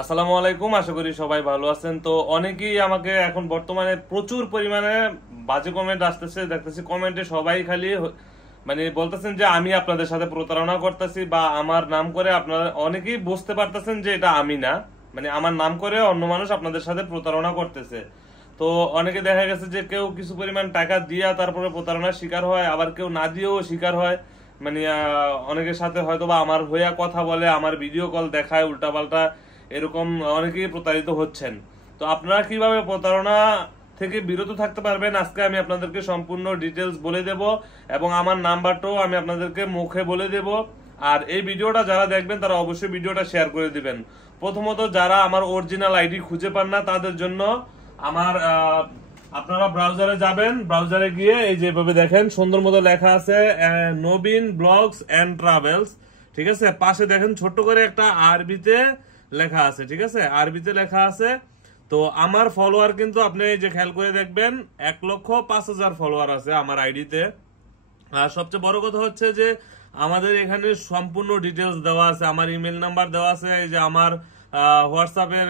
আসসালামু আলাইকুম, আশা করি সবাই ভালো আছেন। তো অনেকেই আমাকে এখন বর্তমানে প্রচুর পরিমাণে বাজে কমেন্ট আসতেছে, দেখতেছি কমেন্টে সবাই খালি মানে বলতেছেন যে আমি আপনাদের সাথে প্রতারণা করতেছি বা আমার নাম করে আপনারা অনেকেই বুঝতে পারতেছেন যে এটা আমি না, মানে আমার নাম করে অন্য মানুষ আপনাদের সাথে প্রতারণা করতেছে। তো অনেকে দেখা গেছে যে কেউ কিছু পরিমাণ টাকা দিয়া তারপরে প্রতারণার শিকার হয়, আবার কেউ না দিয়েও শিকার হয়। মানে অনেকের সাথে হয়তো বা আমার হইয়া কথা বলে, আমার ভিডিও কল দেখায় উল্টাপাল্টা, এরকম অনেকেই প্রতারিত হচ্ছেন। তো আপনারা কিভাবে প্রতারণা থেকে বিরত থাকতে পারবেন আজকে আমি আপনাদেরকে সম্পূর্ণ ডিটেলস বলে দেব, এবং আমার নাম্বারটাও আমি আপনাদেরকে মুখে বলে দেব। আর এই ভিডিওটা যারা দেখবেন তারা অবশ্যই ভিডিওটা শেয়ার করে দিবেন। প্রথমত যারা আমার অরিজিনাল আইডি খুঁজে পান না তাদের জন্য আমার আপনারা ব্রাউজারে যাবেন, ব্রাউজারে গিয়ে এই যে এভাবে দেখেন সুন্দর মতো লেখা আছে নবীন ব্লগস এন্ড ট্রাভেলস, ঠিক আছে। পাশে দেখেন ছোট্ট করে একটা আরবিতে লেখা আছে, ঠিক আছে, আরবিতে লেখা আছে। তো আমার ফলোয়ার কিন্তু আপনি এই যে খেয়াল করে দেখবেন 1,05,000 ফলোয়ার আছে আমার আইডিতে। আর সবচেয়ে বড় কথা হচ্ছে যে আমাদের এখানে সম্পূর্ণ ডিটেলস দেওয়া আছে, আমার ইমেল নাম্বার দেওয়া আছে, এই যে আমার হোয়াটসঅ্যাপের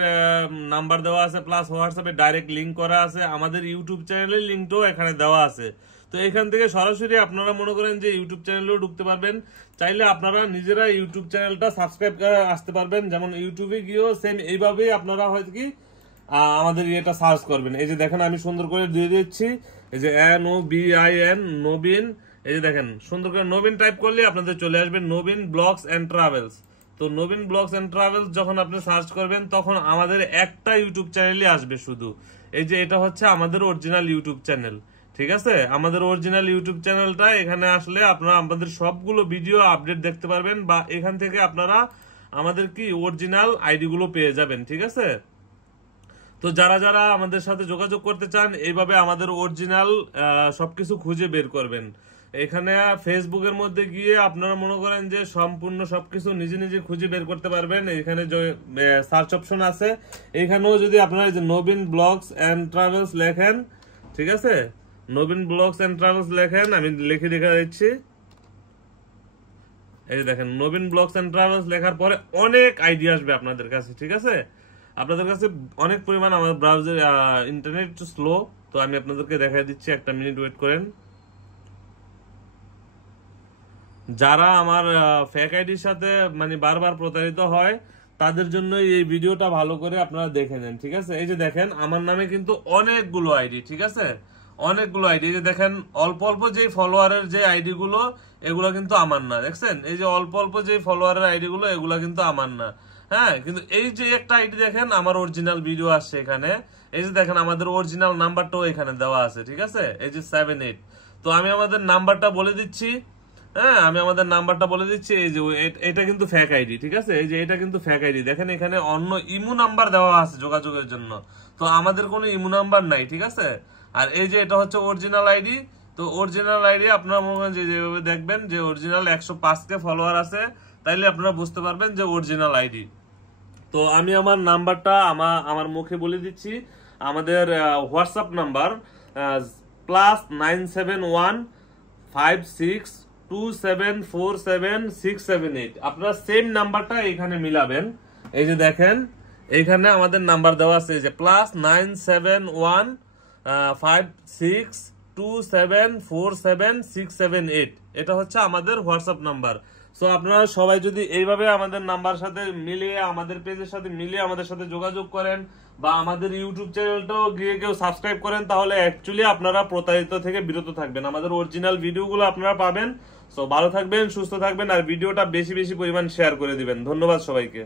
নাম্বার দেওয়া আছে, প্লাস হোয়াটসঅ্যাপে ডাইরেক্ট লিঙ্ক করা আছে, আমাদের ইউটিউব চ্যানেলের লিঙ্কটাও এখানে দেওয়া আছে। তো এখান থেকে সরাসরি আপনারা মনে করেন যে ইউটিউব চ্যানেলেও ঢুকতে পারবেন, চাইলে আপনারা নিজেরা ইউটিউব চ্যানেলটা সাবস্ক্রাইব করে আসতে পারবেন। যেমন ইউটিউবে গিয়েও সেম এইভাবেই আপনারা হয়তো কি আমাদের ইয়েটা সার্চ করবেন। এই যে দেখেন আমি সুন্দর করে দিয়ে দিচ্ছি, এই যে NOBIN নবীন, এই যে দেখেন সুন্দর করে নবীন টাইপ করলে আপনাদের চলে আসবে নবীন ব্লগস এন্ড ট্রাভেলস। তো নবীন ব্লগস এন্ড ট্রাভেলস যখন আপনি সার্চ করবেন তখন আমাদের একটা ইউটিউব চ্যানেলই আসবে শুধু। এই যে এটা হচ্ছে আমাদের অরিজিনাল ইউটিউব চ্যানেল, ঠিক আছে। আমাদের অরিজিনাল ইউটিউব চ্যানেলটা এখানে আসলে আপনারা আমাদের সবগুলো ভিডিও আপডেট দেখতে পারবেন, বা এখান থেকে আপনারা আমাদের কি অরিজিনাল আইডি গুলো পেয়ে যাবেন, ঠিক আছে। তো যারা যারা আমাদের সাথে যোগাযোগ করতে চান এইভাবে আমাদের অরিজিনাল সবকিছু খুঁজে বের করবেন। এখানে ফেসবুকের মধ্যে গিয়ে আপনারা মনে করেন যে সম্পূর্ণ সবকিছু নিজে নিজে খুঁজে বের করতে পারবেন। এখানে যে সার্চ অপশন আছে এখানেও যদি আপনারা যে নবীন ব্লগস এন্ড ট্রাভেলস লেখেন, ঠিক আছে, নবীন ব্লগস এন্ড ট্রাভেলস লেখেন, আমি লিখে দেখা দিচ্ছি। এই যে দেখেন নবীন ব্লগস এন্ড ট্রাভেলস লেখার পরে অনেক আইডিয়া আসবে আপনাদের কাছে, ঠিক আছে। আপনাদের কাছে অনেক পরিমাণ আমার ব্রাউজার ইন্টারনেট একটু স্লো, তো আমি আপনাদেরকে দেখাই দিচ্ছি, একটা মিনিট ওয়েট করেন। যারা আমার ফেক আইডির সাথে মানে বারবার প্রতারিত হয় তাদের জন্য এই ভিডিওটা ভালো করে আপনারা দেখে নেন, ঠিক আছে। এই যে দেখেন আমার নামে কিন্তু অনেকগুলো আইডি, ঠিক আছে, অনেকগুলো আইডি। এই যে দেখেন অল্প অল্প যে ফলোয়ারের যে আইডি গুলো এগুলো কিন্তু আমার না, দেখছেন, এই যে অল্প অল্প যে ফলোয়ারের আইডি গুলো এগুলো কিন্তু আমার না। হ্যাঁ, কিন্তু এই যে একটা আইডি দেখেন আমার অরিজিনাল ভিডিও আসছে এখানে, এই যে দেখেন আমাদের অরিজিনাল নাম্বারটাও এখানে দেওয়া আছে, ঠিক আছে, এই যে 78। তো আমি আমাদের নাম্বারটা বলে দিচ্ছি, হ্যাঁ আমি আমাদের নাম্বারটা বলে দিচ্ছি। এই যে এটা কিন্তু ফেক আইডি, ঠিক আছে, এই যে এটা কিন্তু ফেক আইডি। দেখেন এখানে অন্য ইমো নাম্বার দেওয়া আছে যোগাযোগের জন্য, তো আমাদের কোনো ইমো নাম্বার নাই, ঠিক আছে। আর এই যে এটা হচ্ছে অরিজিনাল আইডি। তো অরিজিনাল আইডি আপনারা মনে করেন যে যেভাবে দেখবেন যে অরিজিনাল 105K ফলোয়ার আছে, তাইলে আপনারা বুঝতে পারবেন যে অরিজিনাল আইডি। তো আমি আমার নাম্বারটা আমার মুখে বলে দিচ্ছি। আমাদের হোয়াটসঅ্যাপ নাম্বার +97156274767 আপনারা সেম নাম্বারটা এখানে মিলাবেন। এই যে দেখেন এইখানে আমাদের নাম্বার দেওয়া আছে, যে +97156274767 এটা হচ্ছে আমাদের হোয়াটসঅ্যাপ নাম্বার। সো আপনারা সবাই যদি এইভাবে আমাদের নাম্বার সাথে মিলিয়ে আমাদের পেজের সাথে মিলিয়ে আমাদের সাথে যোগাযোগ করেন, বা আমাদের ইউটিউব চ্যানেলটাও গিয়ে কেউ সাবস্ক্রাইব করেন, তাহলে অ্যাকচুয়ালি আপনারা প্রতারিত থেকে বিরত থাকবেন, আমাদের অরিজিনাল ভিডিওগুলো আপনারা পাবেন। সো ভালো থাকবেন, সুস্থ থাকবেন, আর ভিডিওটা বেশি বেশি পরিমাণ শেয়ার করে দিবেন। ধন্যবাদ সবাইকে।